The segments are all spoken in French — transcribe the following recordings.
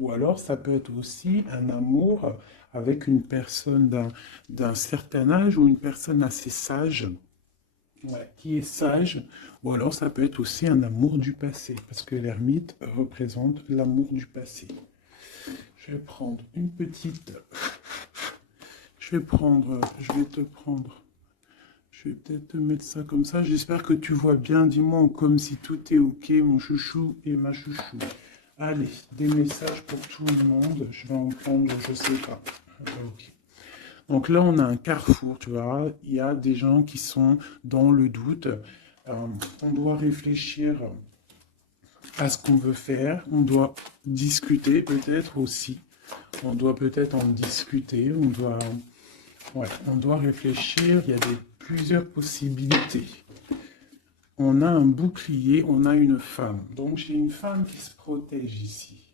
Ou alors, ça peut être aussi un amour avec une personne d'un certain âge ou une personne assez sage, ouais, qui est sage. Ou alors, ça peut être aussi un amour du passé, parce que l'ermite représente l'amour du passé. Je vais prendre une petite... Je vais te prendre... Je vais peut-être te mettre ça comme ça. J'espère que tu vois bien. Dis-moi comme si tout est OK, mon chouchou et ma chouchou. Allez, des messages pour tout le monde. Je vais en prendre, je sais pas. OK. Donc là, on a un carrefour, tu vois. Il y a des gens qui sont dans le doute. On doit réfléchir à ce qu'on veut faire. On doit discuter peut-être aussi. On doit peut-être en discuter. Ouais, on doit réfléchir. Il y a plusieurs possibilités. On a un bouclier, on a une femme. Donc j'ai une femme qui se protège ici.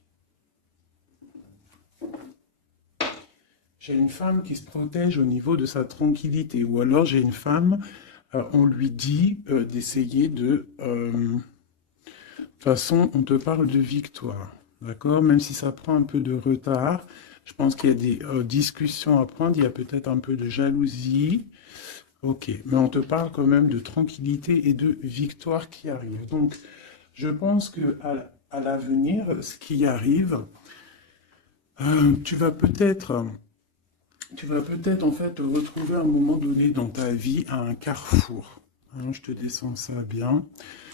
J'ai une femme qui se protège au niveau de sa tranquillité. Ou alors j'ai une femme, on lui dit d'essayer de... De toute façon, on te parle de victoire. D'accord? Même si ça prend un peu de retard, je pense qu'il y a des discussions à prendre. Il y a peut-être un peu de jalousie. Ok, mais on te parle quand même de tranquillité et de victoire qui arrive. Donc, je pense que à l'avenir, ce qui arrive, euh, tu vas peut-être, tu vas peut-être en fait te retrouver à un moment donné dans ta vie à un carrefour. Hein, je te descends ça bien.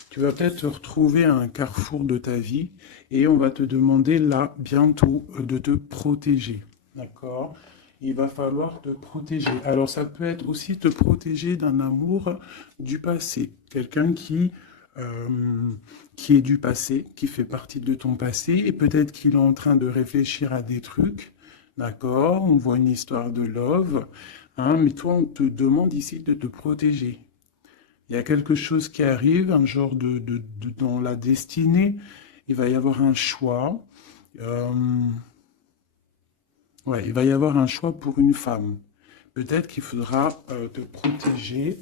Tu vas peut-être te retrouver à un carrefour de ta vie et on va te demander là bientôt de te protéger. D'accord? Il va falloir te protéger. Alors ça peut être aussi te protéger d'un amour du passé. Quelqu'un qui est du passé, qui fait partie de ton passé et peut-être qu'il est en train de réfléchir à des trucs. D'accord? On voit une histoire de love. Hein, mais toi, on te demande ici de te protéger. Il y a quelque chose qui arrive, un genre dans la destinée. Il va y avoir un choix. Euh, ouais, il va y avoir un choix pour une femme. Peut-être qu'il faudra te protéger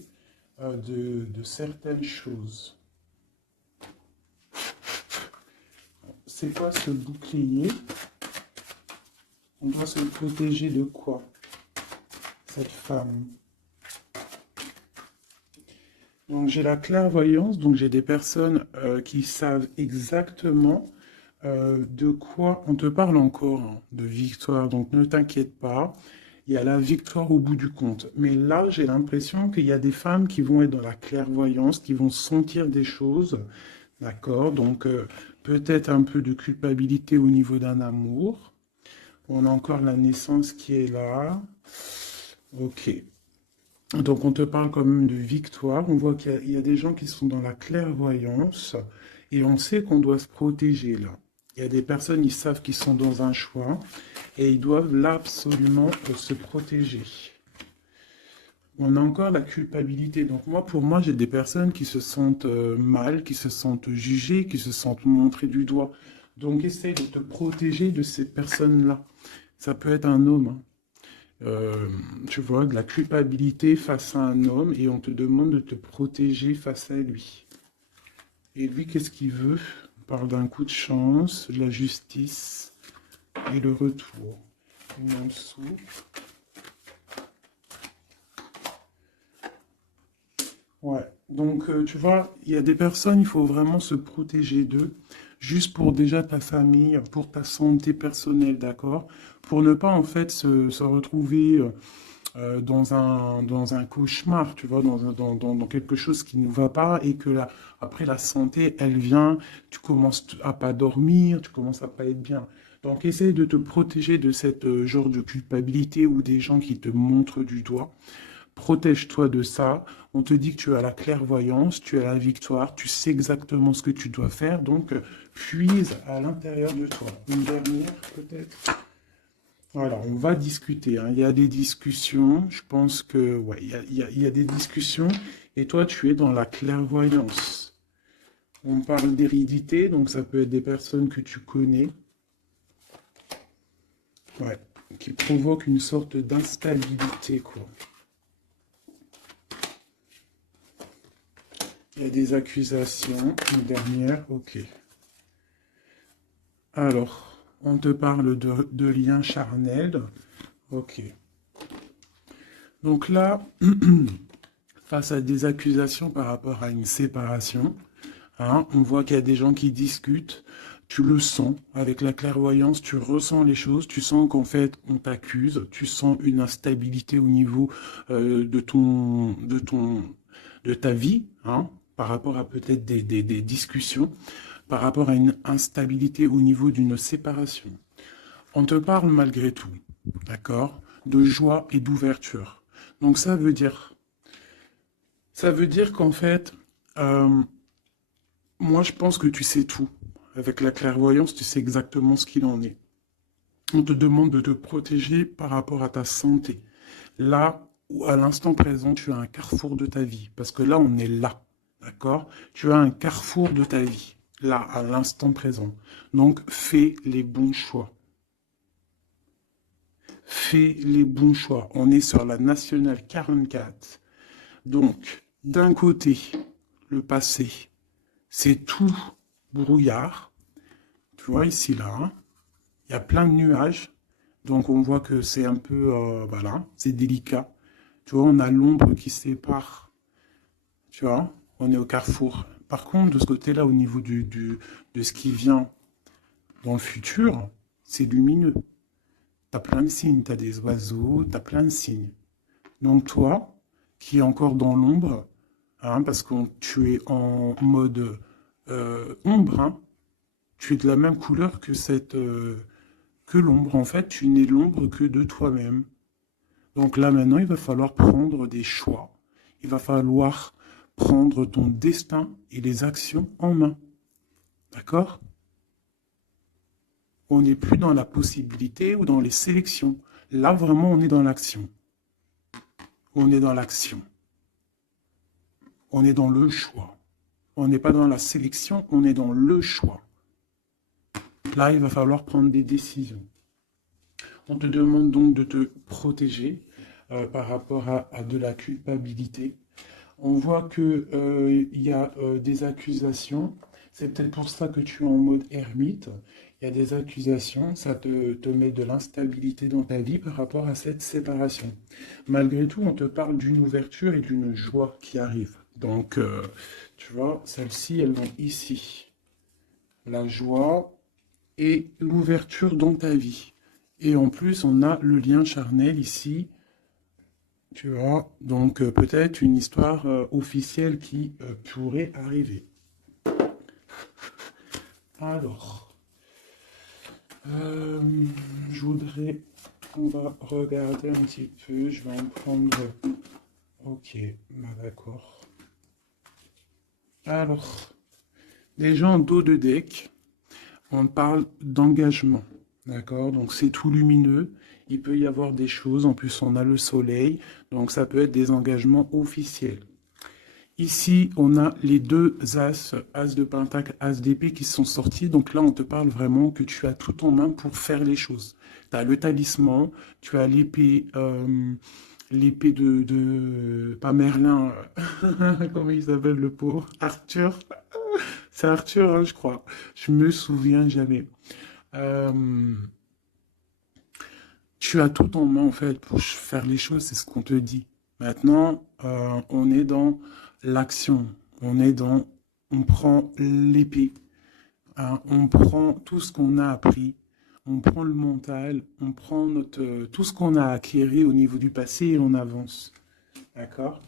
de certaines choses. C'est quoi ce bouclier? On doit se protéger de quoi, cette femme? Donc j'ai la clairvoyance, donc j'ai des personnes qui savent exactement de quoi on te parle encore, hein, de victoire. Donc ne t'inquiète pas, il y a la victoire au bout du compte. Mais là, j'ai l'impression qu'il y a des femmes qui vont être dans la clairvoyance, qui vont sentir des choses, d'accord? Donc peut-être un peu de culpabilité au niveau d'un amour. On a encore la naissance qui est là. Ok. Donc on te parle quand même de victoire. On voit qu'il y a des gens qui sont dans la clairvoyance et on sait qu'on doit se protéger là. Il y a des personnes, ils savent qu'ils sont dans un choix et ils doivent là absolument se protéger. On a encore la culpabilité. Donc moi, pour moi, j'ai des personnes qui se sentent mal, qui se sentent jugées, qui se sentent montrées du doigt. Donc essaye de te protéger de ces personnes-là. Ça peut être un homme, hein. euh, tu vois, de la culpabilité face à un homme et on te demande de te protéger face à lui. Et lui, qu'est-ce qu'il veut? On parle d'un coup de chance, de la justice et le retour. Une en dessous. Ouais, donc tu vois, il y a des personnes, il faut vraiment se protéger d'eux, juste pour déjà ta famille, pour ta santé personnelle, d'accord? Pour ne pas en fait se retrouver dans un cauchemar, tu vois, dans quelque chose qui ne va pas et que après la santé, elle vient, tu commences à pas dormir, tu commences à pas être bien. Donc essaye de te protéger de cette genre de culpabilité ou des gens qui te montrent du doigt. Protège-toi de ça. On te dit que tu as la clairvoyance, tu as la victoire, tu sais exactement ce que tu dois faire, donc puise à l'intérieur de toi. Une dernière peut-être. Voilà, on va discuter, hein. Il y a des discussions. Je pense que, ouais, il y a des discussions. Et toi, tu es dans la clairvoyance. On parle d'hérédité, donc ça peut être des personnes que tu connais, ouais, qui provoquent une sorte d'instabilité, quoi. Il y a des accusations. Une dernière, ok. Alors. On te parle de liens charnels. Ok. Donc là, face à des accusations par rapport à une séparation, hein, on voit qu'il y a des gens qui discutent. Tu le sens avec la clairvoyance, tu ressens les choses, tu sens qu'en fait on t'accuse, tu sens une instabilité au niveau de ta vie, hein, par rapport à peut-être des discussions, par rapport à une instabilité au niveau d'une séparation. On te parle malgré tout, d'accord, de joie et d'ouverture. Donc ça veut dire qu'en fait, euh, moi je pense que tu sais tout. Avec la clairvoyance, tu sais exactement ce qu'il en est. On te demande de te protéger par rapport à ta santé. Là, où à l'instant présent, tu as un carrefour de ta vie. Parce que là, on est là. D'accord? Tu as un carrefour de ta vie. Là, à l'instant présent. Donc, fais les bons choix. Fais les bons choix. On est sur la nationale 44. Donc, d'un côté, le passé, c'est tout brouillard. Tu vois ici, là, hein, il y a plein de nuages. Donc, on voit que c'est un peu, voilà, c'est délicat. Tu vois, on a l'ombre qui sépare. Tu vois, on est au carrefour. Par contre, de ce côté-là, au niveau de ce qui vient dans le futur, c'est lumineux. T'as plein de signes, t'as des oiseaux, t'as plein de signes. Donc toi, qui es encore dans l'ombre, hein, parce que tu es en mode ombre, hein, tu es de la même couleur que que l'ombre. En fait, tu n'es l'ombre que de toi-même. Donc là maintenant, il va falloir prendre des choix. Il va falloir prendre ton destin et les actions en main. D'accord? On n'est plus dans la possibilité ou dans les sélections. Là, vraiment, on est dans l'action. On est dans l'action. On est dans le choix. On n'est pas dans la sélection, on est dans le choix. Là, il va falloir prendre des décisions. On te demande donc de te protéger par rapport à de la culpabilité. On voit que il y a des accusations. C'est peut-être pour ça que tu es en mode ermite. Il y a des accusations, ça te met de l'instabilité dans ta vie par rapport à cette séparation. Malgré tout, on te parle d'une ouverture et d'une joie qui arrive. Donc, tu vois, celles-ci, elles vont ici. La joie et l'ouverture dans ta vie. Et en plus, on a le lien charnel ici. Tu vois, donc peut-être une histoire officielle qui pourrait arriver. Alors, euh, je voudrais, on va regarder un petit peu, je vais en prendre, ok, bah, d'accord. Alors, déjà en dos de deck, on parle d'engagement, d'accord? Donc c'est tout lumineux, il peut y avoir des choses, en plus on a le soleil, donc ça peut être des engagements officiels. Ici, on a les deux as, as de pentacle, as d'épée qui sont sortis. Donc là, on te parle vraiment que tu as tout en main pour faire les choses. Tu as le talisman, tu as l'épée pas Merlin, comment il s'appelle le pauvre? Arthur. C'est Arthur, hein, je crois. Je me souviens jamais. Euh, Tu as tout en main, en fait, pour faire les choses, c'est ce qu'on te dit. Maintenant, on est dans l'action. On prend l'épée, hein, on prend tout ce qu'on a appris, on prend le mental, on prend tout ce qu'on a acquis au niveau du passé et on avance. D'accord?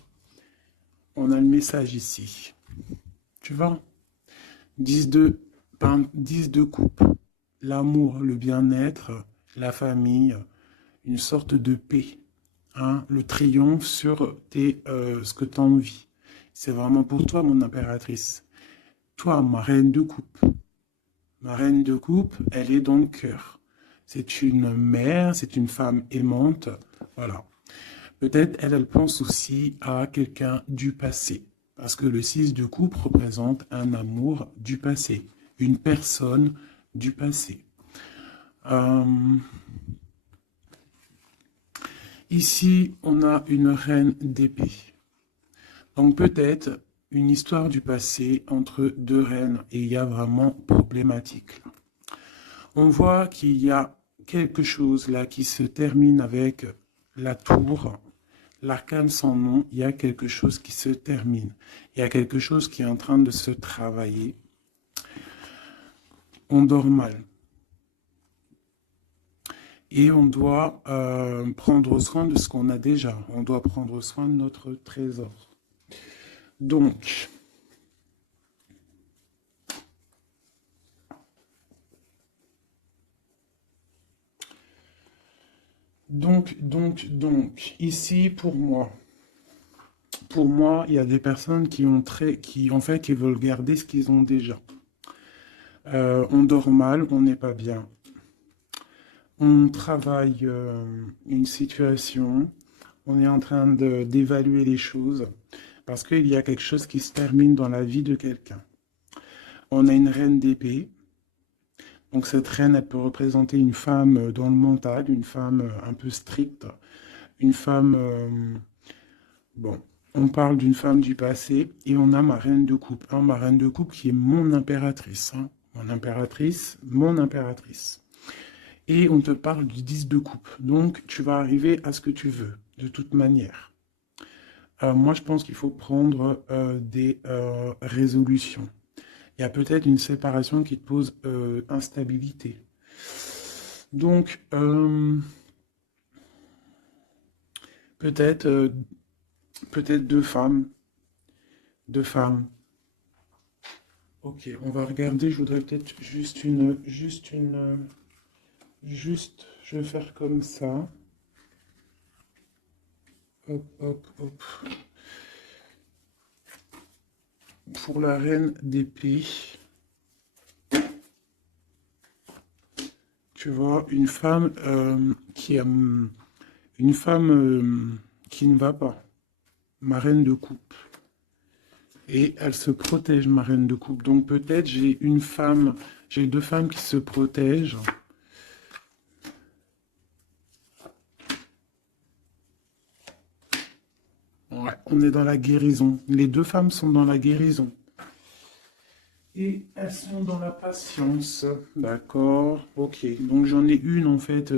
On a le message ici. Tu vois? 10 de, 10 de coupe. L'amour, le bien-être, la famille, une sorte de paix, hein, le triomphe sur ce que tu as envie. C'est vraiment pour toi, mon impératrice. Toi, ma reine de coupe. Ma reine de coupe, elle est dans le cœur. C'est une mère, c'est une femme aimante. Voilà. Peut-être elle pense aussi à quelqu'un du passé. Parce que le 6 de coupe représente un amour du passé. Une personne du passé. Euh, Ici, on a une reine d'épée. Donc peut-être une histoire du passé entre deux reines et il y a vraiment problématique. On voit qu'il y a quelque chose là qui se termine avec la tour, l'arcane sans nom. Il y a quelque chose qui se termine. Il y a quelque chose qui est en train de se travailler. On dort mal. Et on doit prendre soin de ce qu'on a déjà. On doit prendre soin de notre trésor. Donc, ici pour moi, il y a des personnes en fait, qui veulent garder ce qu'ils ont déjà. On dort mal, on n'est pas bien. On travaille une situation, on est en train d'évaluer les choses, parce qu'il y a quelque chose qui se termine dans la vie de quelqu'un. On a une reine d'épée. Donc cette reine, elle peut représenter une femme dans le mental, une femme un peu stricte, une femme... bon, on parle d'une femme du passé et on a ma reine de coupe. Hein, ma reine de coupe qui est mon impératrice. Hein, mon impératrice, mon impératrice. Et on te parle du 10 de coupe. Donc tu vas arriver à ce que tu veux, de toute manière. Moi, je pense qu'il faut prendre des résolutions. Il y a peut-être une séparation qui te pose instabilité. Donc, peut-être peut-être deux femmes. Deux femmes. Ok, on va regarder. Je voudrais peut-être je vais faire comme ça. Hop, hop, hop. Pour la reine d'épée, tu vois, une femme une femme qui ne va pas. Ma reine de coupe. Et elle se protège, ma reine de coupe. Donc peut-être j'ai deux femmes qui se protègent. Ouais, on est dans la guérison. Les deux femmes sont dans la guérison. Et elles sont dans la patience. D'accord. Ok. Donc j'en ai une en fait.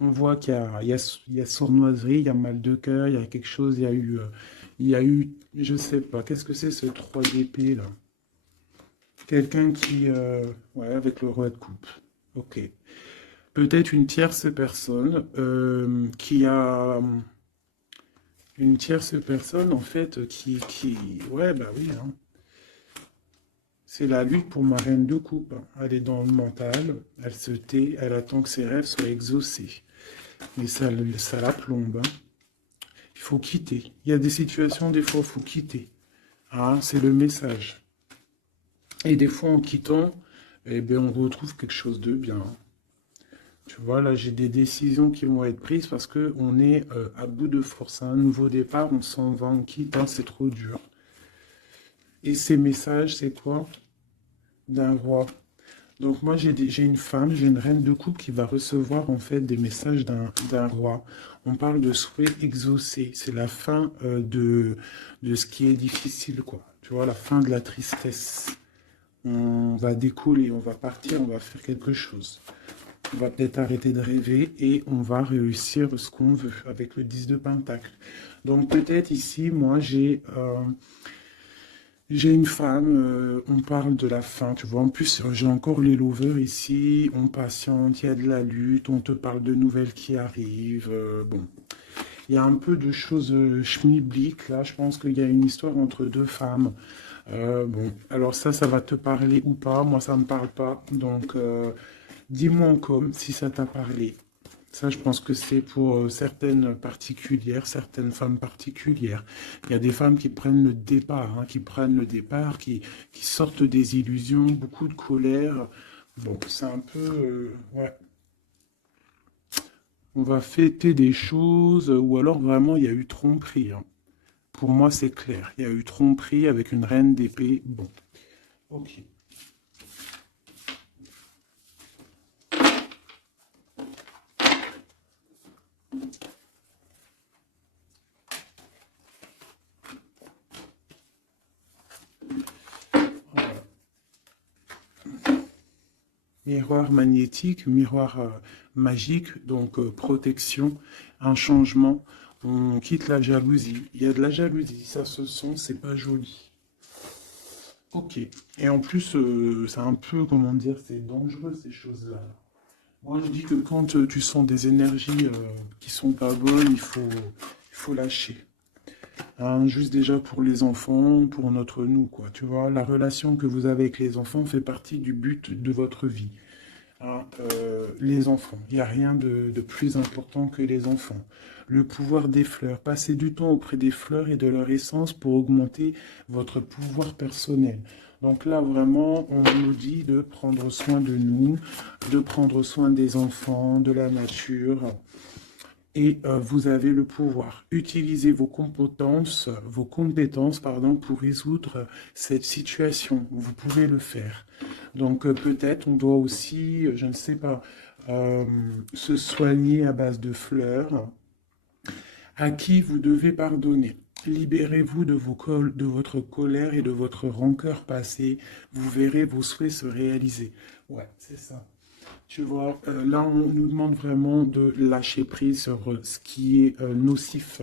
On voit il y a sournoiserie, il y a mal de cœur, il y a quelque chose, il y a eu, je sais pas, qu'est-ce que c'est ce 3 d'épée là? Quelqu'un qui, ouais, avec le roi de coupe. Ok. Peut-être une tierce personne qui a une tierce personne en fait ouais, bah oui, hein. C'est la lutte pour ma reine de coupe. Elle est dans le mental, elle se tait, elle attend que ses rêves soient exaucés. Mais ça la plombe, hein. Il faut quitter. Il y a des situations, des fois, il faut quitter. Hein, c'est le message. Et des fois, en quittant, eh bien, on retrouve quelque chose de bien. Tu vois, là, j'ai des décisions qui vont être prises parce qu'on est à bout de force. Un nouveau départ, on s'en va, on quitte, hein, c'est trop dur. Et ces messages, c'est quoi? D'un roi. Donc moi, j'ai une femme, j'ai une reine de coupe qui va recevoir en fait des messages d'un roi. On parle de souhait exaucé. C'est la fin de ce qui est difficile, quoi. Tu vois, la fin de la tristesse. On va décoller, on va partir, on va faire quelque chose. On va peut-être arrêter de rêver et on va réussir ce qu'on veut avec le 10 de Pentacle. Donc peut-être ici, moi, j'ai une femme, on parle de la fin, tu vois. En plus, j'ai encore les lovers ici, on patiente, il y a de la lutte, on te parle de nouvelles qui arrivent. Bon, il y a un peu de choses schmilblick, là. Je pense qu'il y a une histoire entre deux femmes. Bon, alors ça va te parler ou pas. Moi, ça ne me parle pas. Donc, dis-moi en com si ça t'a parlé. Ça, je pense que c'est pour certaines particulières, certaines femmes particulières. Il y a des femmes qui prennent le départ, hein, qui sortent des illusions, beaucoup de colère. Bon, c'est un peu... ouais. On va fêter des choses, ou alors vraiment, il y a eu tromperie, hein. Pour moi, c'est clair. Il y a eu tromperie avec une reine d'épée. Bon, ok. Miroir magnétique, miroir magique, donc protection, un changement. On quitte la jalousie. Il y a de la jalousie, ça se sent, c'est pas joli. Ok. Et en plus, c'est un peu, comment dire, c'est dangereux ces choses-là. Moi, je dis que quand tu sens des énergies qui sont pas bonnes, il faut lâcher. Hein, juste déjà pour les enfants, pour notre nous, quoi. Tu vois, la relation que vous avez avec les enfants fait partie du but de votre vie. Hein, les enfants, il n'y a rien de plus important que les enfants. Le pouvoir des fleurs, passez du temps auprès des fleurs et de leur essence pour augmenter votre pouvoir personnel. Donc là, vraiment, on nous dit de prendre soin de nous, de prendre soin des enfants, de la nature, et vous avez le pouvoir. Utilisez vos compétences, pardon, pour résoudre cette situation. Vous pouvez le faire. Donc peut-être on doit aussi, je ne sais pas, euh, se soigner à base de fleurs. À qui vous devez pardonner. Libérez-vous de votre colère et de votre rancœur passée. Vous verrez vos souhaits se réaliser. Ouais, c'est ça. Tu vois, là, on nous demande vraiment de lâcher prise sur ce qui est nocif,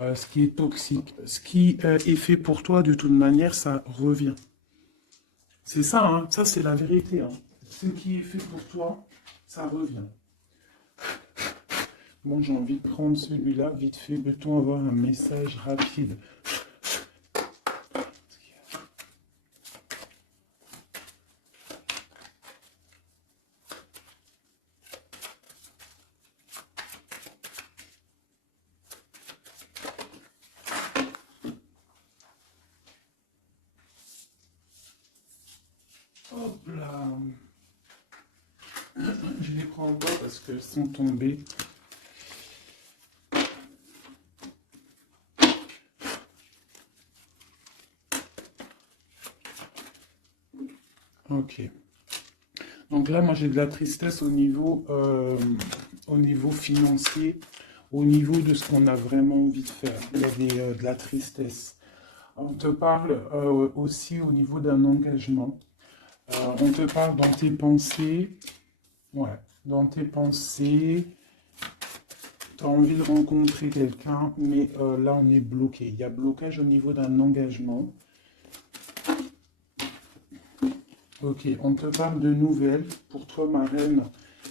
ce qui est toxique. Ce qui est fait pour toi, de toute manière, ça revient. C'est ça, hein, ça c'est la vérité. Hein. Ce qui est fait pour toi, ça revient. Bon, j'ai envie de prendre celui-là, vite fait, peut-on avoir un message rapide? Hop là. Je les prends en bas parce qu'elles sont tombées. Ok. Donc là, moi, j'ai de la tristesse au niveau financier, au niveau de ce qu'on a vraiment envie de faire. Il y a de la tristesse. On te parle aussi au niveau d'un engagement. On te parle dans tes pensées. Ouais, dans tes pensées, tu as envie de rencontrer quelqu'un, mais là, on est bloqué. Il y a blocage au niveau d'un engagement. Ok, on te parle de nouvelles pour toi, ma reine.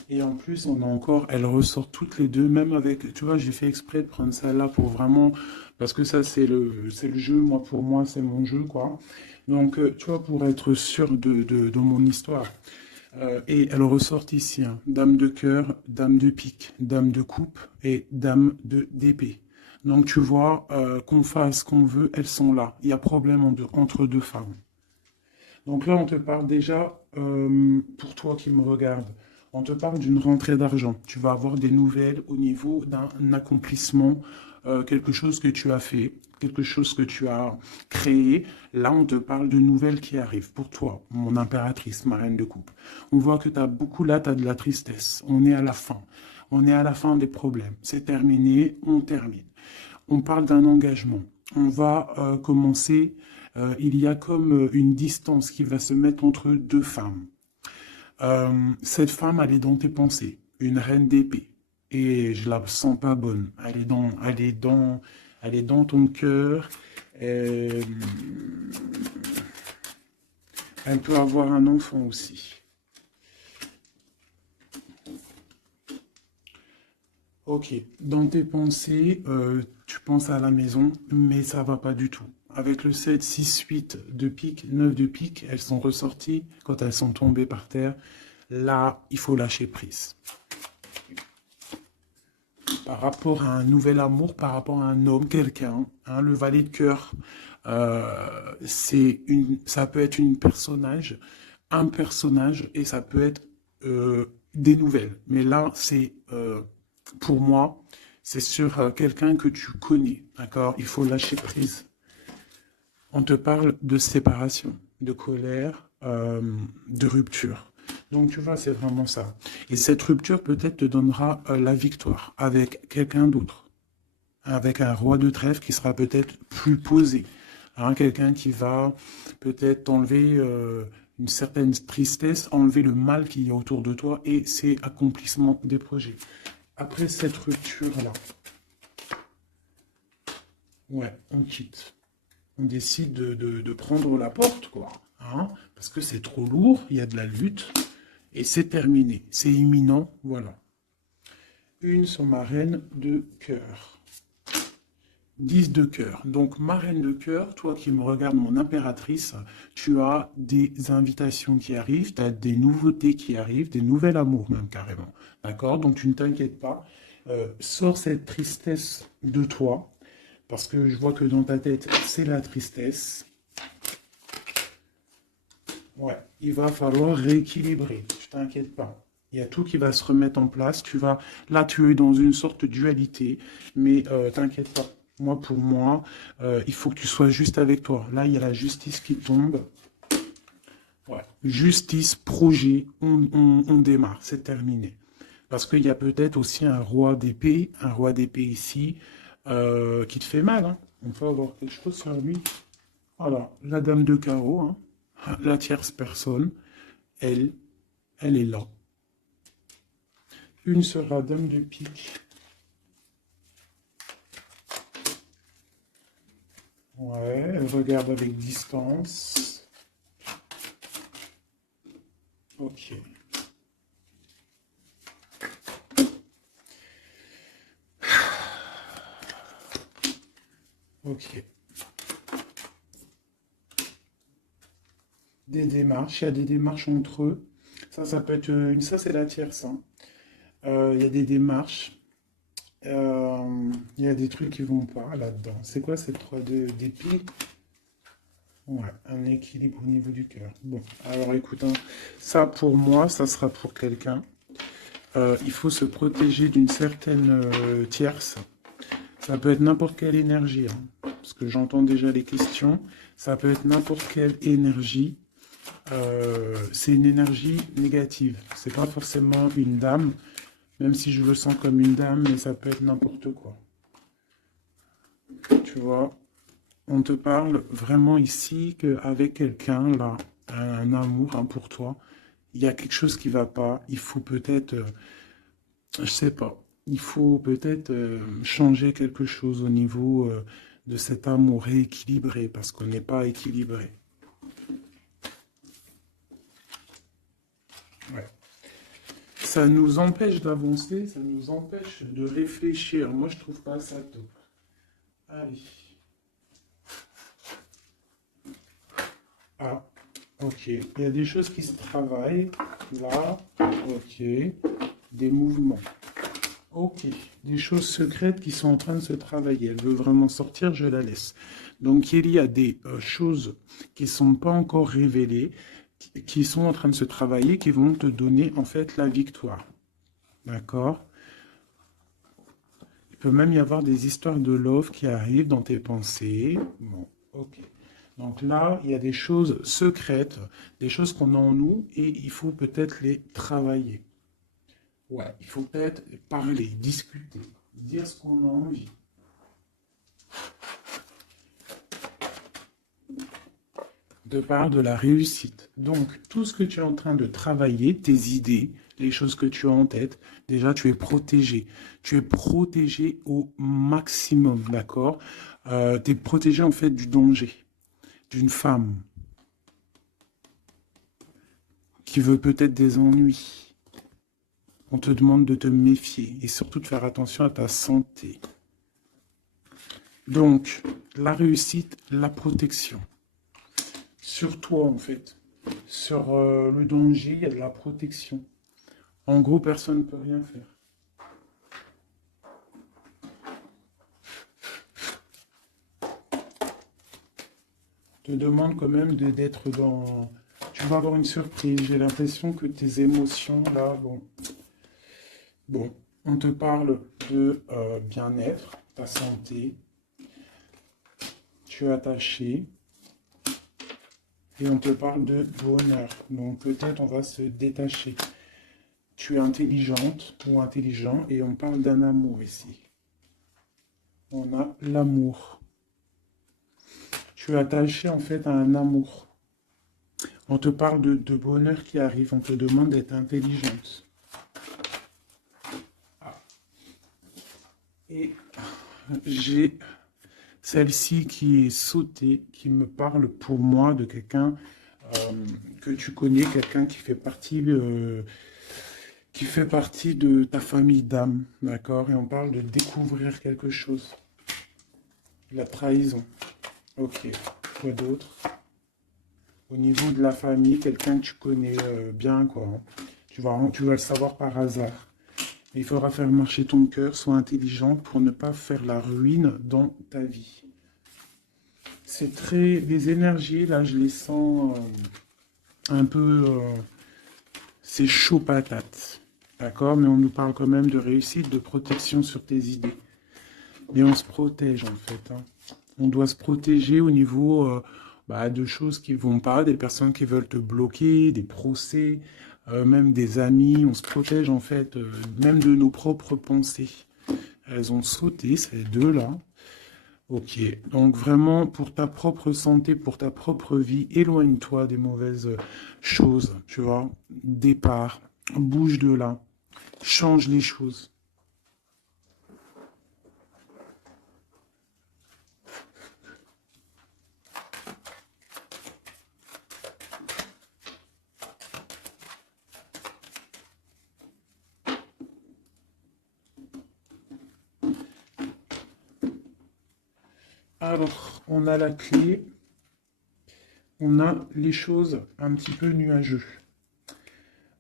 Et en plus, on a encore, elles ressortent toutes les deux, même avec, tu vois, j'ai fait exprès de prendre ça là pour vraiment, parce que ça, c'est le jeu, moi, pour moi, c'est mon jeu, quoi. Donc, tu vois, pour être sûr de mon histoire. Et elles ressortent ici, hein. Dame de cœur, dame de pique, dame de coupe et dame d'épée. Donc, tu vois, qu'on fasse ce qu'on veut, elles sont là. Il y a problème entre deux femmes. Donc là, on te parle déjà, pour toi qui me regarde, on te parle d'une rentrée d'argent. Tu vas avoir des nouvelles au niveau d'un accomplissement, quelque chose que tu as fait, quelque chose que tu as créé. Là, on te parle de nouvelles qui arrivent pour toi, mon impératrice, ma reine de coupe. On voit que tu as beaucoup là, tu as de la tristesse. On est à la fin. On est à la fin des problèmes. C'est terminé, on termine. On parle d'un engagement. On va commencer, il y a comme une distance qui va se mettre entre deux femmes. Cette femme, elle est dans tes pensées, une reine d'épée. Et je la sens pas bonne. Elle est dans ton cœur. Euh, Elle peut avoir un enfant aussi. Ok, dans tes pensées, tu penses à la maison, mais ça va pas du tout. Avec le 7, 6, 8 de pique, 9 de pique, elles sont ressorties quand elles sont tombées par terre. Là, il faut lâcher prise. Par rapport à un nouvel amour, par rapport à un homme, quelqu'un, hein, le valet de cœur, ça peut être un personnage, et ça peut être des nouvelles. Mais là, pour moi, c'est sur quelqu'un que tu connais, d'accord? Il faut lâcher prise. On te parle de séparation, de colère, de rupture. Donc tu vois, c'est vraiment ça. Et cette rupture peut-être te donnera la victoire avec quelqu'un d'autre, avec un roi de trèfle qui sera peut-être plus posé, hein, quelqu'un qui va peut-être t'enlever une certaine tristesse, enlever le mal qu'il y a autour de toi et c'est accomplissement des projets. Après cette rupture-là, ouais, on quitte. On décide de prendre la porte, quoi. Hein, parce que c'est trop lourd, il y a de la lutte et c'est terminé. C'est imminent, voilà. Une sur ma reine de cœur. 10 de cœur. Donc, ma reine de cœur, toi qui me regardes, mon impératrice, tu as des invitations qui arrivent, tu as des nouveautés qui arrivent, des nouveaux amours même carrément. D'accord? Donc, tu ne t'inquiètes pas. Sors cette tristesse de toi, parce que je vois que dans ta tête, c'est la tristesse. Ouais, il va falloir rééquilibrer, tu t'inquiètes pas. Il y a tout qui va se remettre en place. Là, tu es dans une sorte de dualité, mais t'inquiète pas. Moi, pour moi, il faut que tu sois juste avec toi. Là, il y a la justice qui tombe. Ouais. Justice, projet, on démarre, c'est terminé. Parce qu'il y a peut-être aussi un roi d'épée ici, qui te fait mal, hein. On peut avoir quelque chose sur lui. Voilà, la dame de carreau, hein. La tierce personne, elle, elle est là. Une sera dame de pique. Ouais, elle regarde avec distance. Ok. Ok. Des démarches, il y a des démarches entre eux. Ça peut être ça c'est la tierce, hein. Il y a des démarches. Il y a des trucs qui vont pas là-dedans. C'est quoi cette 3 d'épée? Ouais, un équilibre au niveau du cœur. Bon, alors écoute, hein, ça pour moi, ça sera pour quelqu'un. Il faut se protéger d'une certaine tierce. Ça peut être n'importe quelle énergie, hein, parce que j'entends déjà les questions. Ça peut être n'importe quelle énergie. C'est une énergie négative. C'est pas forcément une dame, même si je le sens comme une dame, mais ça peut être n'importe quoi. Tu vois, on te parle vraiment ici qu'avec quelqu'un, là, un amour, hein, pour toi, il y a quelque chose qui va pas. Il faut peut-être, je sais pas, il faut peut-être changer quelque chose au niveau de cet amour rééquilibré, parce qu'on n'est pas équilibré. Ouais. Ça nous empêche d'avancer, ça nous empêche de réfléchir. Moi, je trouve pas ça top. Allez. Ah, ok. Il y a des choses qui se travaillent. Là, ok. Des mouvements. Ok. Des choses secrètes qui sont en train de se travailler. Elle veut vraiment sortir, je la laisse. Donc, il y a des choses qui ne sont pas encore révélées, qui sont en train de se travailler, qui vont te donner en fait la victoire. D'accord? Il peut même y avoir des histoires de love qui arrivent dans tes pensées. Bon, ok. Donc là, il y a des choses secrètes, des choses qu'on a en nous et il faut peut-être les travailler. Ouais, il faut peut-être parler, discuter, dire ce qu'on a envie. De part de la réussite. Donc, tout ce que tu es en train de travailler, tes idées, les choses que tu as en tête, déjà, tu es protégé. Tu es protégé au maximum, d'accord? Tu es protégé, en fait, du danger d'une femme qui veut peut-être des ennuis. On te demande de te méfier et surtout de faire attention à ta santé. Donc, la réussite, la protection. Sur toi, en fait. Sur le danger, il y a de la protection. En gros, personne ne peut rien faire. Je te demande quand même d'être dans... Tu vas avoir une surprise. J'ai l'impression que tes émotions, là, bon... Bon, on te parle de bien-être, ta santé. Tu es attaché. Et on te parle de bonheur. Donc peut-être on va se détacher. Tu es intelligente ou intelligent et on parle d'un amour ici. On a l'amour. Tu es attaché en fait à un amour. On te parle de bonheur qui arrive, on te demande d'être intelligente. Et j'ai celle-ci qui est sautée, qui me parle pour moi de quelqu'un que tu connais, quelqu'un qui fait partie de ta famille d'âme, d'accord? Et on parle de découvrir quelque chose. La trahison. Ok. Quoi d'autre? Au niveau de la famille, quelqu'un que tu connais bien, quoi, hein. Tu vas le savoir par hasard. Il faudra faire marcher ton cœur, sois intelligent pour ne pas faire la ruine dans ta vie. C'est très... Les énergies, là, je les sens un peu... c'est chaud patate. D'accord? Mais on nous parle quand même de réussite, de protection sur tes idées. Mais on se protège, en fait, hein. On doit se protéger au niveau de choses qui ne vont pas, des personnes qui veulent te bloquer, des procès, même des amis. On se protège, en fait, même de nos propres pensées. Elles ont sauté, ces deux-là. Ok, donc vraiment, pour ta propre santé, pour ta propre vie, éloigne-toi des mauvaises choses, tu vois. Départ, bouge de là, change les choses. Alors, on a la clé, on a les choses un petit peu nuageux.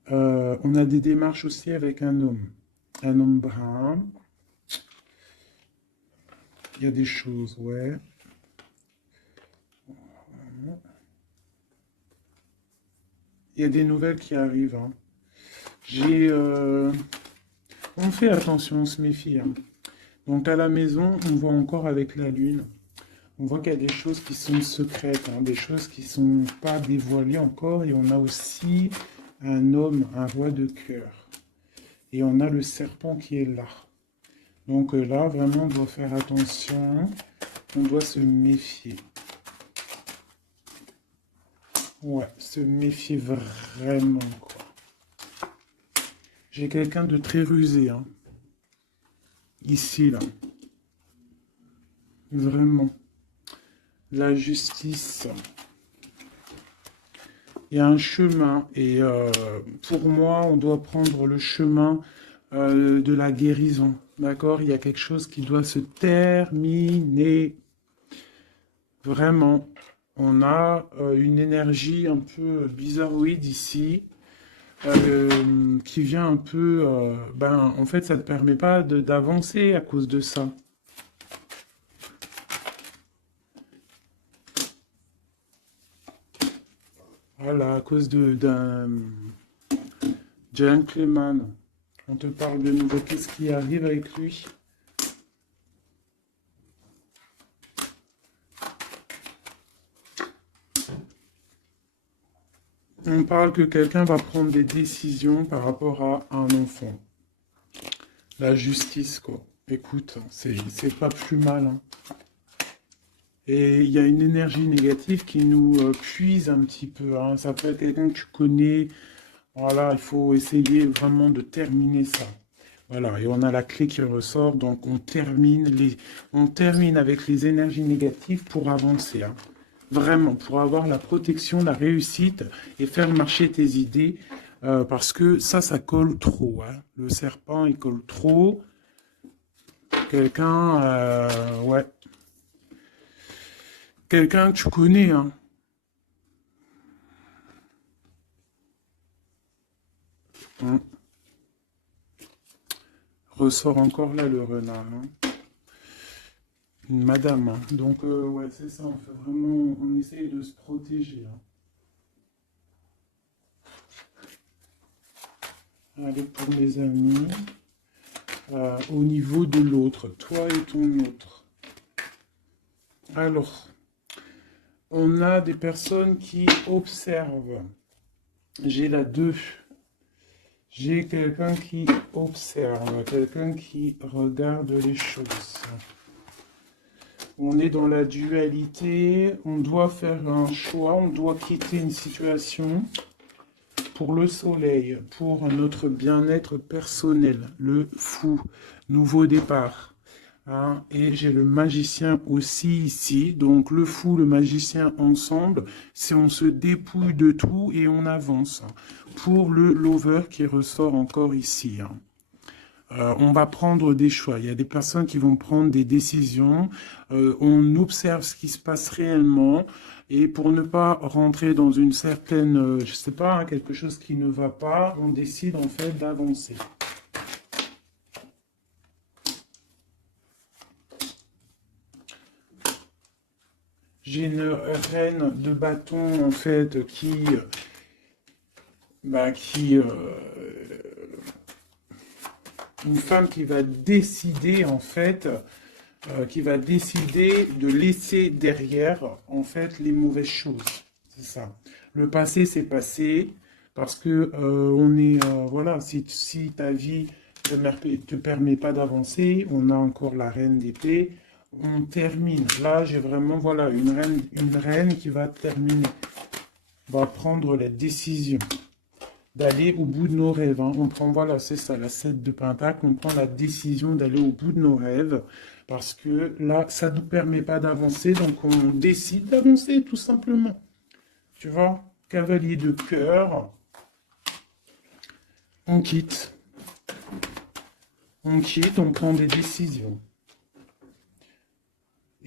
On a des démarches aussi avec un homme brun. Il y a des choses, ouais. Il y a des nouvelles qui arrivent, hein. J'ai... On fait attention, on se méfie, hein. Donc à la maison, on voit encore avec la lune, on voit qu'il y a des choses qui sont secrètes, hein, des choses qui ne sont pas dévoilées encore. Et on a aussi un homme, un roi de cœur. Et on a le serpent qui est là. Donc là, vraiment, on doit faire attention. On doit se méfier. Ouais, se méfier vraiment, quoi. J'ai quelqu'un de très rusé, hein. Ici, là. Vraiment. La justice. Il y a un chemin. Et pour moi, on doit prendre le chemin de la guérison. D'accord? Il y a quelque chose qui doit se terminer. Vraiment. On a une énergie un peu bizarroïde ici. Qui vient un peu... en fait, ça ne te permet pas d'avancer à cause de ça. Voilà, à cause d'un gentleman. On te parle de nouveau. Qu'est-ce qui arrive avec lui? On parle que quelqu'un va prendre des décisions par rapport à un enfant. La justice, quoi. Écoute, c'est pas plus mal, hein. Et il y a une énergie négative qui nous puise un petit peu, hein. Ça peut être quelqu'un que tu connais. Voilà, il faut essayer vraiment de terminer ça. Voilà, et on a la clé qui ressort, donc on termine avec les énergies négatives pour avancer, hein. Vraiment, pour avoir la protection, la réussite et faire marcher tes idées, parce que ça colle trop, hein. Le serpent, il colle trop. Quelqu'un, ouais, quelqu'un que tu connais, hein. Hein. Ressort encore là le renard, hein. Une madame, hein. Donc, ouais, c'est ça, on fait vraiment, on essaye de se protéger, hein. Allez, pour mes amis, au niveau de l'autre, toi et ton autre. Alors, on a des personnes qui observent. J'ai la 2. J'ai quelqu'un qui observe, quelqu'un qui regarde les choses. On est dans la dualité, on doit faire un choix, on doit quitter une situation pour le soleil, pour notre bien-être personnel, le fou, nouveau départ. Hein, et j'ai le magicien aussi ici, donc le fou, le magicien ensemble, c'est on se dépouille de tout et on avance. Pour le lover qui ressort encore ici. Hein. On va prendre des choix. Il y a des personnes qui vont prendre des décisions. On observe ce qui se passe réellement. Et pour ne pas rentrer dans une certaine, je sais pas, hein, quelque chose qui ne va pas, on décide en fait d'avancer. J'ai une reine de bâton en fait une femme qui va décider en fait, qui va décider de laisser derrière en fait les mauvaises choses. C'est ça. Le passé, c'est passé parce que voilà, si ta vie te permet pas d'avancer, on a encore la reine d'épée. On termine. Là, j'ai vraiment voilà une reine qui va terminer, va prendre la décision d'aller au bout de nos rêves. Hein. On prend, voilà, c'est ça, la 7 de Pentacle, on prend la décision d'aller au bout de nos rêves, parce que là, ça ne nous permet pas d'avancer, donc on décide d'avancer, tout simplement. Tu vois, cavalier de cœur, on quitte. On quitte, on prend des décisions.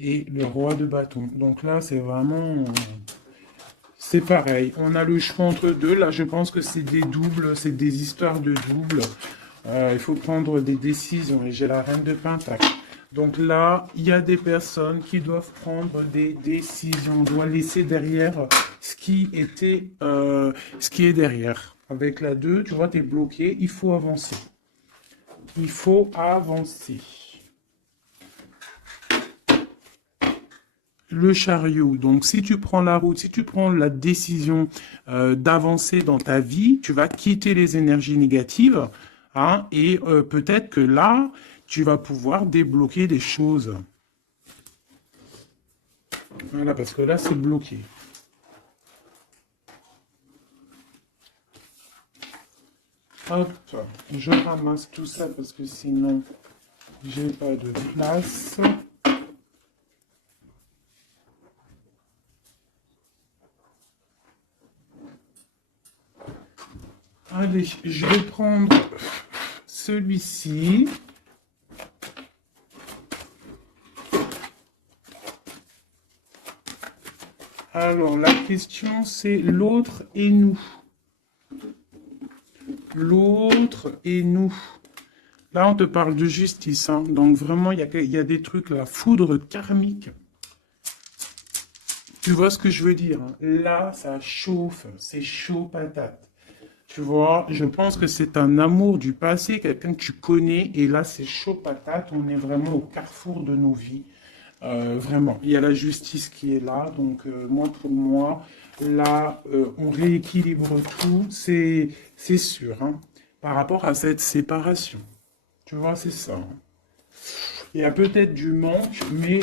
Et le roi de bâton. Donc là, c'est vraiment... C'est pareil, on a le choix entre deux. Là, je pense que c'est des doubles, c'est des histoires de doubles. Il faut prendre des décisions. Et j'ai la reine de Pentacle. Donc là, il y a des personnes qui doivent prendre des décisions. On doit laisser derrière ce qui est derrière. Avec la 2, tu vois, tu es bloqué. Il faut avancer. Il faut avancer. Le chariot. Donc, si tu prends la route, si tu prends la décision d'avancer dans ta vie, tu vas quitter les énergies négatives. Hein, et peut-être que là, tu vas pouvoir débloquer des choses. Voilà, parce que là, c'est bloqué. Hop, je ramasse tout ça parce que sinon, j'ai pas de place. Allez, je vais prendre celui-ci. Alors, la question, c'est l'autre et nous. L'autre et nous. Là, on te parle de justice. Hein. Donc, vraiment, il y a des trucs, la foudre karmique. Tu vois ce que je veux dire hein. Là, ça chauffe. C'est chaud patate. Tu vois, je pense que c'est un amour du passé, quelqu'un que tu connais. Et là, c'est chaud patate. On est vraiment au carrefour de nos vies. Vraiment, il y a la justice qui est là. Donc, pour moi, là, on rééquilibre tout. C'est sûr. Hein, par rapport à cette séparation. Tu vois, c'est ça. Hein. Il y a peut-être du manque, mais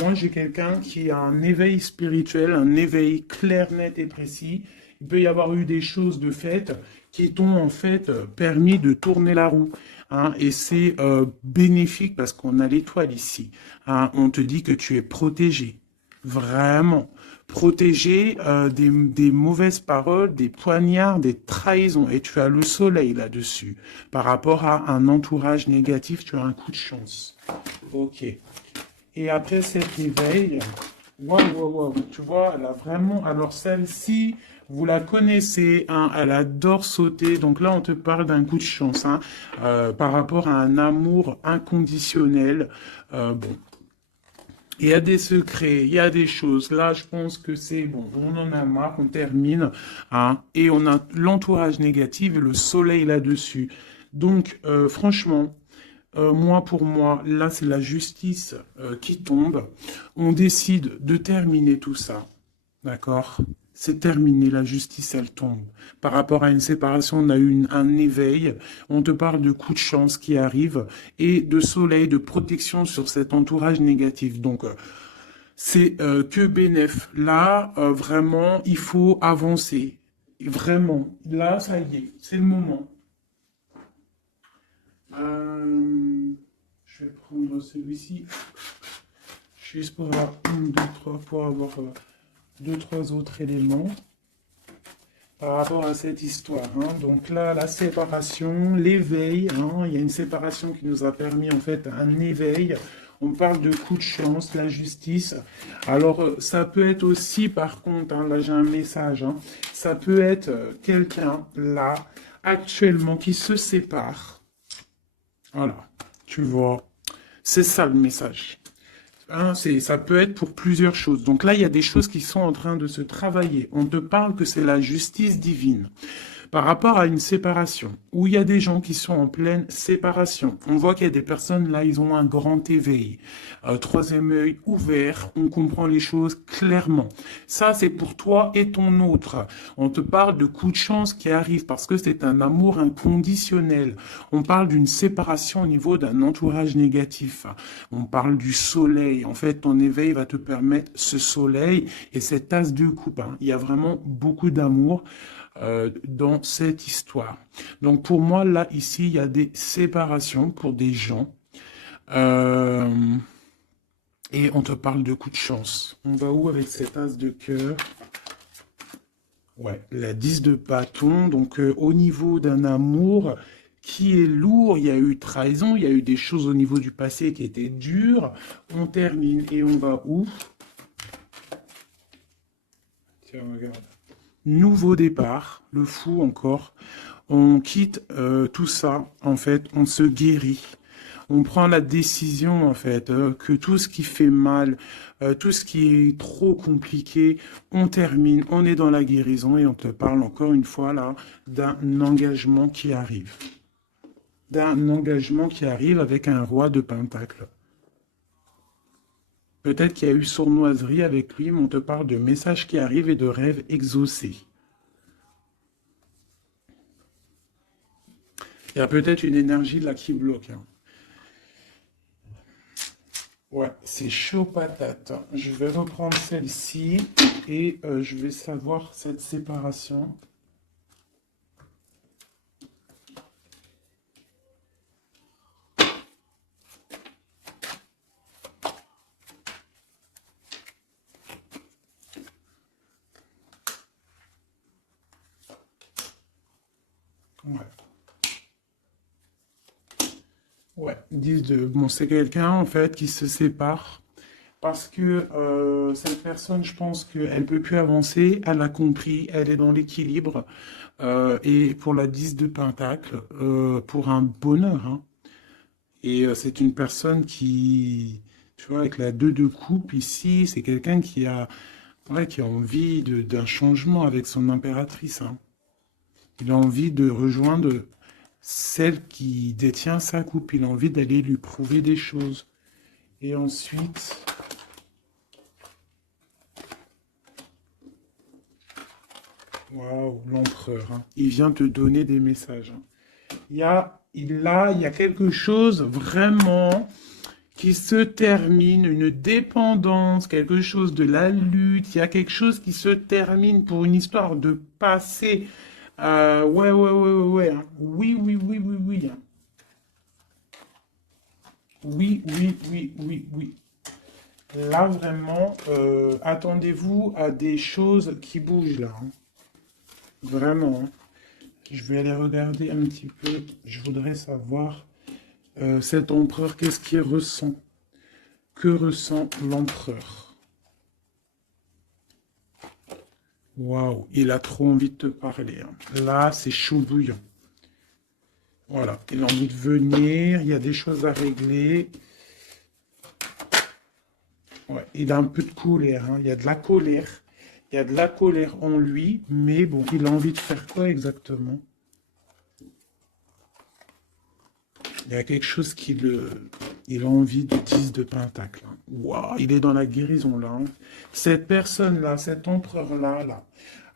moi, j'ai quelqu'un qui a un éveil spirituel, un éveil clair, net et précis. Il peut y avoir eu des choses de fait qui t'ont en fait permis de tourner la roue. Hein, et c'est bénéfique parce qu'on a l'étoile ici. Hein, on te dit que tu es protégé. Vraiment. Protégé des mauvaises paroles, des poignards, des trahisons. Et tu as le soleil là-dessus. Par rapport à un entourage négatif, tu as un coup de chance. Ok. Et après cet éveil, waouh, tu vois, elle a vraiment... Alors celle-ci, vous la connaissez, hein, elle adore sauter. Donc là, on te parle d'un coup de chance, hein, par rapport à un amour inconditionnel. Bon. Il y a des secrets, il y a des choses. Là, je pense que c'est bon. On en a marre, on termine. Hein, et on a l'entourage négatif et le soleil là-dessus. Donc, franchement... pour moi, là, c'est la justice qui tombe. On décide de terminer tout ça. D'accord? C'est terminé, la justice, elle tombe. Par rapport à une séparation, on a eu un éveil. On te parle de coups de chance qui arrivent et de soleil, de protection sur cet entourage négatif. Donc, C'est que bénéf. Là, vraiment, il faut avancer. Vraiment. Là, ça y est, c'est le moment. Je vais prendre celui-ci, juste pour avoir une, deux, trois, pour avoir deux, trois autres éléments par rapport à cette histoire, hein. Donc là, la séparation, l'éveil, hein, il y a une séparation qui nous a permis en fait un éveil. On parle de coup de chance, la justice. Alors, ça peut être aussi, par contre, hein, là j'ai un message, hein, ça peut être quelqu'un, là, actuellement, qui se sépare. Voilà, tu vois, c'est ça le message. Hein, ça peut être pour plusieurs choses. Donc là, il y a des choses qui sont en train de se travailler. On te parle que c'est la justice divine. Par rapport à une séparation, où il y a des gens qui sont en pleine séparation, on voit qu'il y a des personnes là, ils ont un grand éveil, troisième œil ouvert, on comprend les choses clairement. Ça, c'est pour toi et ton autre. On te parle de coups de chance qui arrivent parce que c'est un amour inconditionnel. On parle d'une séparation au niveau d'un entourage négatif. On parle du soleil. En fait, ton éveil va te permettre ce soleil et cette tasse de coupe, hein. Il y a vraiment beaucoup d'amour dans cette histoire. Donc pour moi, là, ici, il y a des séparations pour des gens. Euh, et on te parle de coups de chance. On va où avec cette as de cœur? Ouais, la 10 de bâton. Donc au niveau d'un amour qui est lourd, il y a eu trahison, il y a eu des choses au niveau du passé qui étaient dures. On termine et on va où? Tiens, regarde. Nouveau départ, le fou encore. On quitte tout ça, en fait, on se guérit. On prend la décision, en fait, que tout ce qui fait mal, tout ce qui est trop compliqué, on termine, on est dans la guérison et on te parle encore une fois là d'un engagement qui arrive. D'un engagement qui arrive avec un roi de Pentacle. Peut-être qu'il y a eu sournoiserie avec lui, mais on te parle de messages qui arrivent et de rêves exaucés. Il y a peut-être une énergie là qui bloque, hein. Ouais, c'est chaud patate. Je vais reprendre celle-ci et je vais savoir cette séparation. Ouais. Ouais, 10 de... Bon, c'est quelqu'un, en fait, qui se sépare parce que cette personne, je pense qu'elle peut plus avancer, elle a compris, elle est dans l'équilibre. Et pour la 10 de Pentacle, pour un bonheur, hein. Et c'est une personne qui, tu vois, avec la 2 de coupe ici, c'est quelqu'un qui a, ouais, qui a envie d'un changement avec son impératrice, hein. Il a envie de rejoindre celle qui détient sa coupe. Il a envie d'aller lui prouver des choses. Et ensuite, waouh, l'empereur, hein. Il vient te donner des messages, hein. Il y a quelque chose vraiment qui se termine, une dépendance, quelque chose de la lutte. Il y a quelque chose qui se termine pour une histoire de passé. Ouais, hein. Oui, oui, oui, oui, oui, hein. Oui, oui, oui, oui, oui. Là, vraiment, attendez-vous à des choses qui bougent là, hein. Vraiment, hein. Je vais aller regarder un petit peu. Je voudrais savoir cet empereur, qu'est-ce qu'il ressent? Que ressent l'empereur? Waouh, il a trop envie de te parler, hein. Là, c'est chaud bouillant. Voilà, il a envie de venir, il y a des choses à régler. Ouais, il a un peu de colère, hein. Il y a de la colère. Il y a de la colère en lui, mais bon, il a envie de faire quoi exactement? Il y a quelque chose qui le... Il a envie de 10 de pentacle, hein. Waouh, il est dans la guérison là, hein. Cette personne-là, cet empereur-là, là,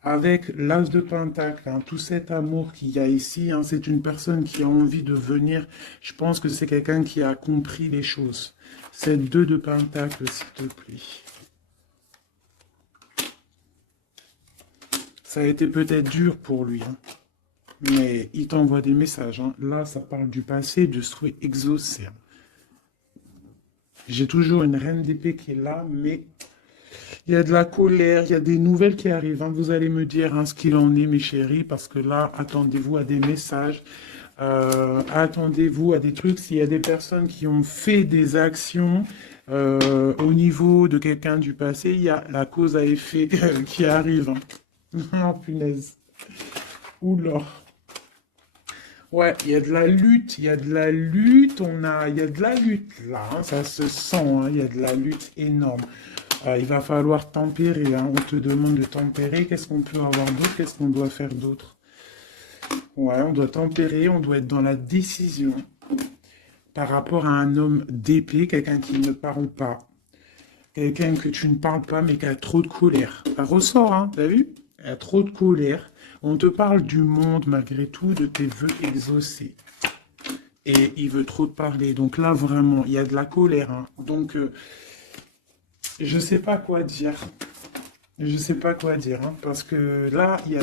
avec l'as de pentacle, hein, tout cet amour qu'il y a ici, hein, c'est une personne qui a envie de venir. Je pense que c'est quelqu'un qui a compris les choses. Cette 2 de pentacle, s'il te plaît. Ça a été peut-être dur pour lui, hein, mais il t'envoie des messages, hein. Là, ça parle du passé, de souhait exaucé, hein. J'ai toujours une reine d'épée qui est là, mais il y a de la colère, il y a des nouvelles qui arrivent, hein. Vous allez me dire hein, ce qu'il en est, mes chéris, parce que là, attendez-vous à des messages, attendez-vous à des trucs. S'il y a des personnes qui ont fait des actions au niveau de quelqu'un du passé, il y a la cause à effet qui arrive, hein. Oh, punaise. Oula. Ouais, il y a de la lutte, il y a de la lutte, il y a de la lutte là, hein, ça se sent, hein, il y a de la lutte énorme. Il va falloir tempérer, hein, on te demande de tempérer, qu'est-ce qu'on peut avoir d'autre, qu'est-ce qu'on doit faire d'autre? Ouais, on doit tempérer, on doit être dans la décision par rapport à un homme d'épée, quelqu'un qui ne parle pas, quelqu'un que tu ne parles pas mais qui a trop de colère. Ça ressort, hein, t'as vu? Il a trop de colère. On te parle du monde malgré tout, de tes vœux exaucés. Et il veut trop te parler. Donc là, vraiment, il y a de la colère, hein. Donc, je sais pas quoi dire. Je sais pas quoi dire, hein, parce que là, il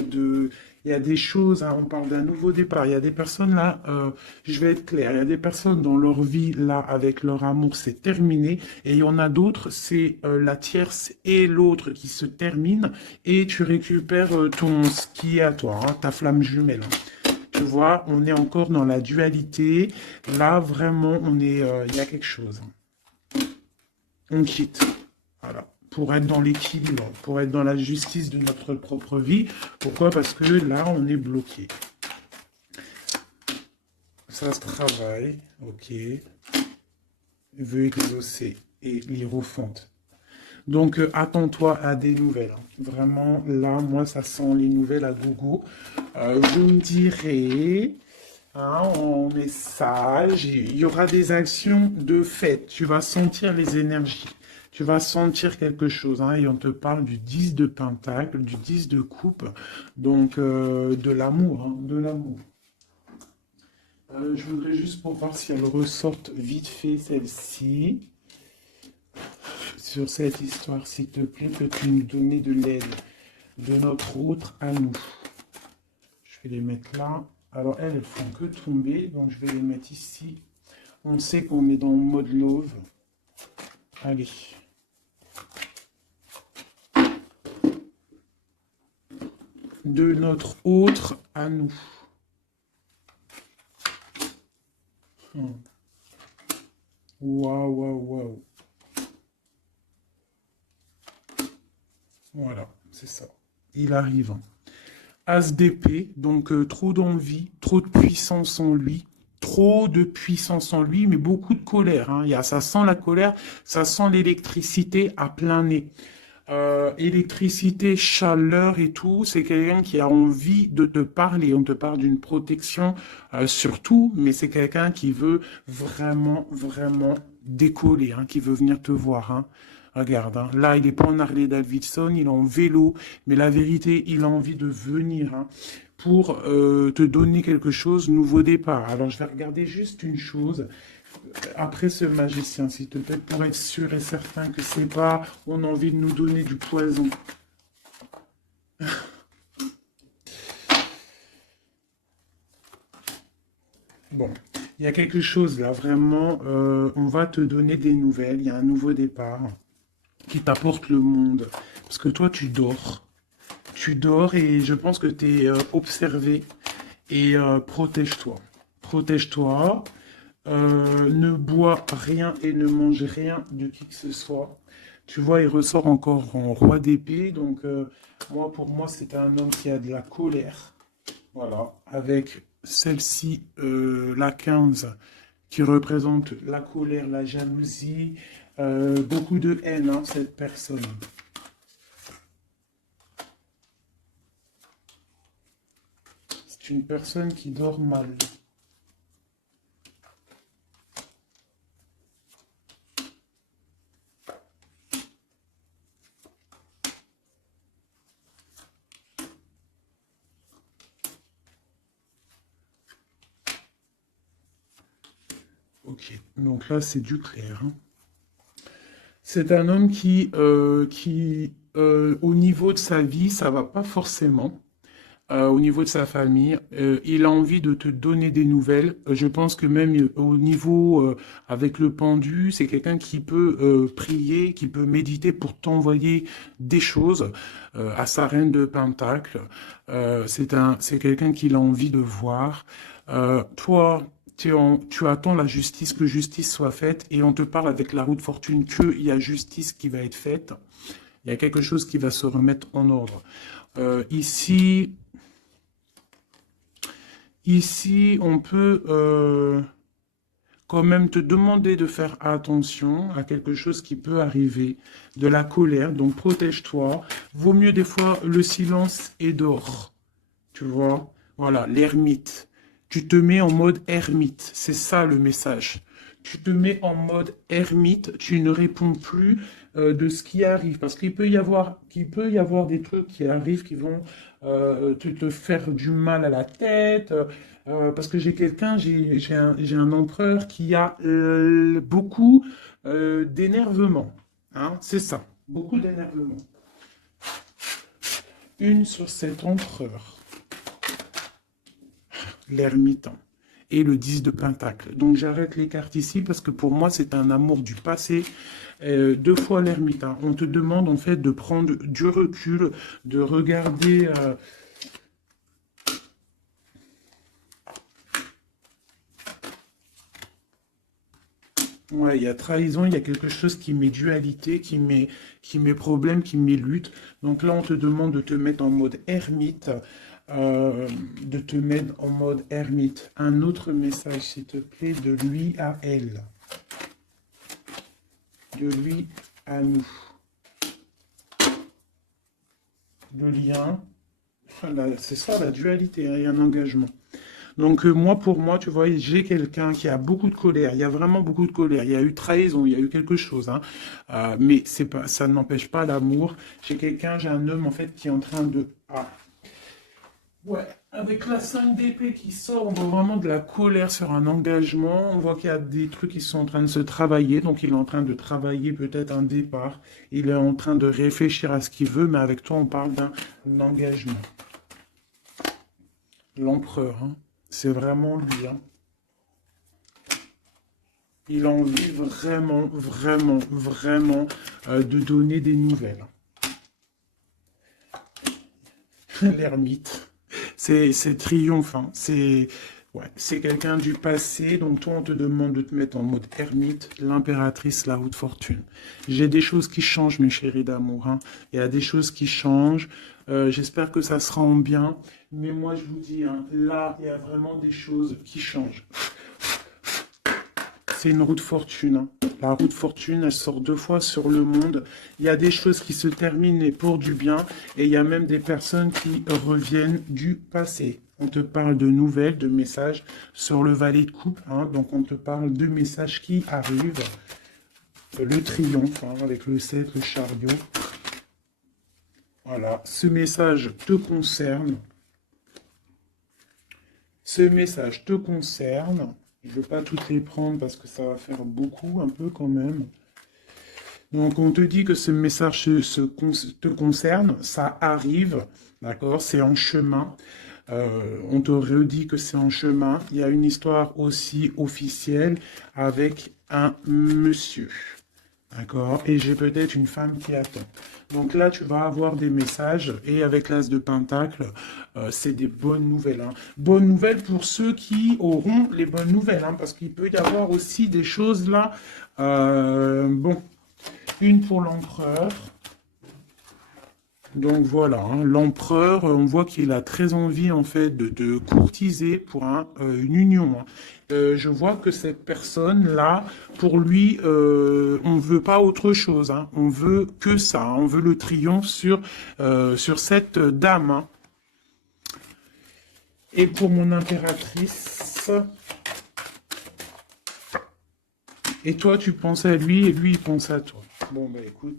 y a des choses, hein, on parle d'un nouveau départ. Il y a des personnes là, je vais être clair, il y a des personnes dans leur vie là, avec leur amour, c'est terminé, et il y en a d'autres, c'est la tierce et l'autre qui se terminent, et tu récupères ce qui est à toi, hein, ta flamme jumelle, hein. Tu vois, on est encore dans la dualité. Là, vraiment, il y a quelque chose, hein. On quitte. Voilà. Pour être dans l'équilibre, pour être dans la justice de notre propre vie. Pourquoi? Parce que là, on est bloqué. Ça se travaille. Ok. Veut exaucer et l'hiérophante. Donc, attends-toi à des nouvelles, hein. Vraiment, là, moi, ça sent les nouvelles à gogo. Vous me direz, hein, en message, il y aura des actions de fête. Tu vas sentir les énergies. Tu vas sentir quelque chose, hein, et on te parle du 10 de pentacle, du 10 de coupe, donc de l'amour, hein, de l'amour. Je voudrais juste pour voir si elle ressorte vite fait celle-ci. Sur cette histoire, s'il te plaît, peux-tu nous donner de l'aide de notre autre à nous? Je vais les mettre là. Alors elles font que tomber, donc je vais les mettre ici. On sait qu'on est dans le mode love. Allez. De notre autre à nous. Waouh, waouh, waouh. Voilà, c'est ça. Il arrive, hein. As d'épée, donc trop d'envie, trop de puissance en lui, trop de puissance en lui, mais beaucoup de colère, hein. Ça sent la colère, ça sent l'électricité à plein nez. Électricité, chaleur et tout, c'est quelqu'un qui a envie de te parler. On te parle d'une protection surtout, mais c'est quelqu'un qui veut vraiment, vraiment décoller, hein, qui veut venir te voir, hein. Regarde, hein, là, il n'est pas en Harley Davidson, il est en vélo, mais la vérité, il a envie de venir, hein, pour te donner quelque chose, nouveau départ. Alors, je vais regarder juste une chose après ce magicien, s'il te plaît, pour être sûr et certain que c'est pas, on a envie de nous donner du poison. Bon, il y a quelque chose là, vraiment, on va te donner des nouvelles, il y a un nouveau départ qui t'apporte le monde. Parce que toi, tu dors. Tu dors et je pense que tu es observé. Et protège-toi. Protège-toi. Ne bois rien et ne mange rien de qui que ce soit. Tu vois, il ressort encore en roi d'épée. Donc, moi, pour moi, c'est un homme qui a de la colère. Voilà. Avec celle-ci, la 15, qui représente la colère, la jalousie, beaucoup de haine, hein, cette personne. C'est une personne qui dort mal. Ok, donc là c'est du clair, hein. C'est un homme qui au niveau de sa vie, ça va pas forcément. Au niveau de sa famille, il a envie de te donner des nouvelles. Je pense que même au niveau avec le pendu, c'est quelqu'un qui peut prier, qui peut méditer pour t'envoyer des choses à sa reine de Pentacle. C'est quelqu'un qu'il a envie de voir. Toi, tu attends la justice, que justice soit faite, et on te parle avec la roue de fortune qu'il y a justice qui va être faite. Il y a quelque chose qui va se remettre en ordre. Ici, on peut quand même te demander de faire attention à quelque chose qui peut arriver, de la colère, donc protège-toi. Vaut mieux des fois le silence et d'or, tu vois. Voilà, l'ermite. Tu te mets en mode ermite, c'est ça le message. Tu te mets en mode ermite, tu ne réponds plus de ce qui arrive, parce qu'il peut y avoir des trucs qui arrivent qui vont te faire du mal à la tête, parce que j'ai un empereur qui a beaucoup d'énervement, hein, c'est ça, beaucoup d'énervement. Une sur cet empereur, l'ermite et le 10 de Pentacle. Donc j'arrête les cartes ici parce que pour moi c'est un amour du passé. Deux fois l'ermite. On te demande en fait de prendre du recul, de regarder... Ouais, il y a trahison, il y a quelque chose qui met dualité, qui met problème, qui met lutte. Donc là, on te demande de te mettre en mode ermite, de te mettre en mode ermite. Un autre message, s'il te plaît, de lui à elle. De lui à nous. Le lien, c'est ça la dualité, hein, il y a un engagement. Donc moi, pour moi, tu vois, j'ai quelqu'un qui a beaucoup de colère. Il y a vraiment beaucoup de colère. Il y a eu trahison, il y a eu quelque chose, hein. Mais c'est pas, ça n'empêche pas l'amour. J'ai un homme en fait qui est en train de... Ah. Ouais, avec la 5 d'épée qui sort, on voit vraiment de la colère sur un engagement. On voit qu'il y a des trucs qui sont en train de se travailler. Donc il est en train de travailler peut-être un départ. Il est en train de réfléchir à ce qu'il veut, mais avec toi, on parle d'un engagement. L'empereur, hein. C'est vraiment lui, hein. Il a envie vraiment, vraiment, vraiment de donner des nouvelles. L'ermite. C'est triomphant. Ouais, c'est quelqu'un du passé. Donc toi, on te demande de te mettre en mode ermite. L'impératrice, la roue de fortune. J'ai des choses qui changent, mes chéris d'amour, hein. Il y a des choses qui changent. J'espère que ça sera en bien. Mais moi, je vous dis, hein, là, il y a vraiment des choses qui changent. C'est une roue de fortune, hein. La roue de fortune, elle sort 2 fois sur le monde. Il y a des choses qui se terminent pour du bien. Et il y a même des personnes qui reviennent du passé. On te parle de nouvelles, de messages sur le valet de coupe, hein. Donc on te parle de messages qui arrivent. Le triomphe, hein, avec le 7, le chariot. Voilà, ce message te concerne. Ce message te concerne. Je ne veux pas toutes les prendre parce que ça va faire beaucoup, un peu quand même. Donc, on te dit que ce message te concerne, ça arrive, d'accord, c'est en chemin. On te redit que c'est en chemin. Il y a une histoire aussi officielle avec un monsieur. D'accord? Et j'ai peut-être une femme qui attend. Donc là, tu vas avoir des messages. Et avec l'As de Pentacle, c'est des bonnes nouvelles, hein. Bonnes nouvelles pour ceux qui auront les bonnes nouvelles, hein, parce qu'il peut y avoir aussi des choses là. Bon, une pour l'empereur. Donc voilà, hein, l'empereur, on voit qu'il a très envie en fait de courtiser pour une union, hein. Je vois que cette personne-là, pour lui, on ne veut pas autre chose, hein. On veut que ça, hein. On veut le triomphe sur cette dame, hein. Et pour mon impératrice, et toi tu penses à lui et lui il pense à toi. Bon bah écoute.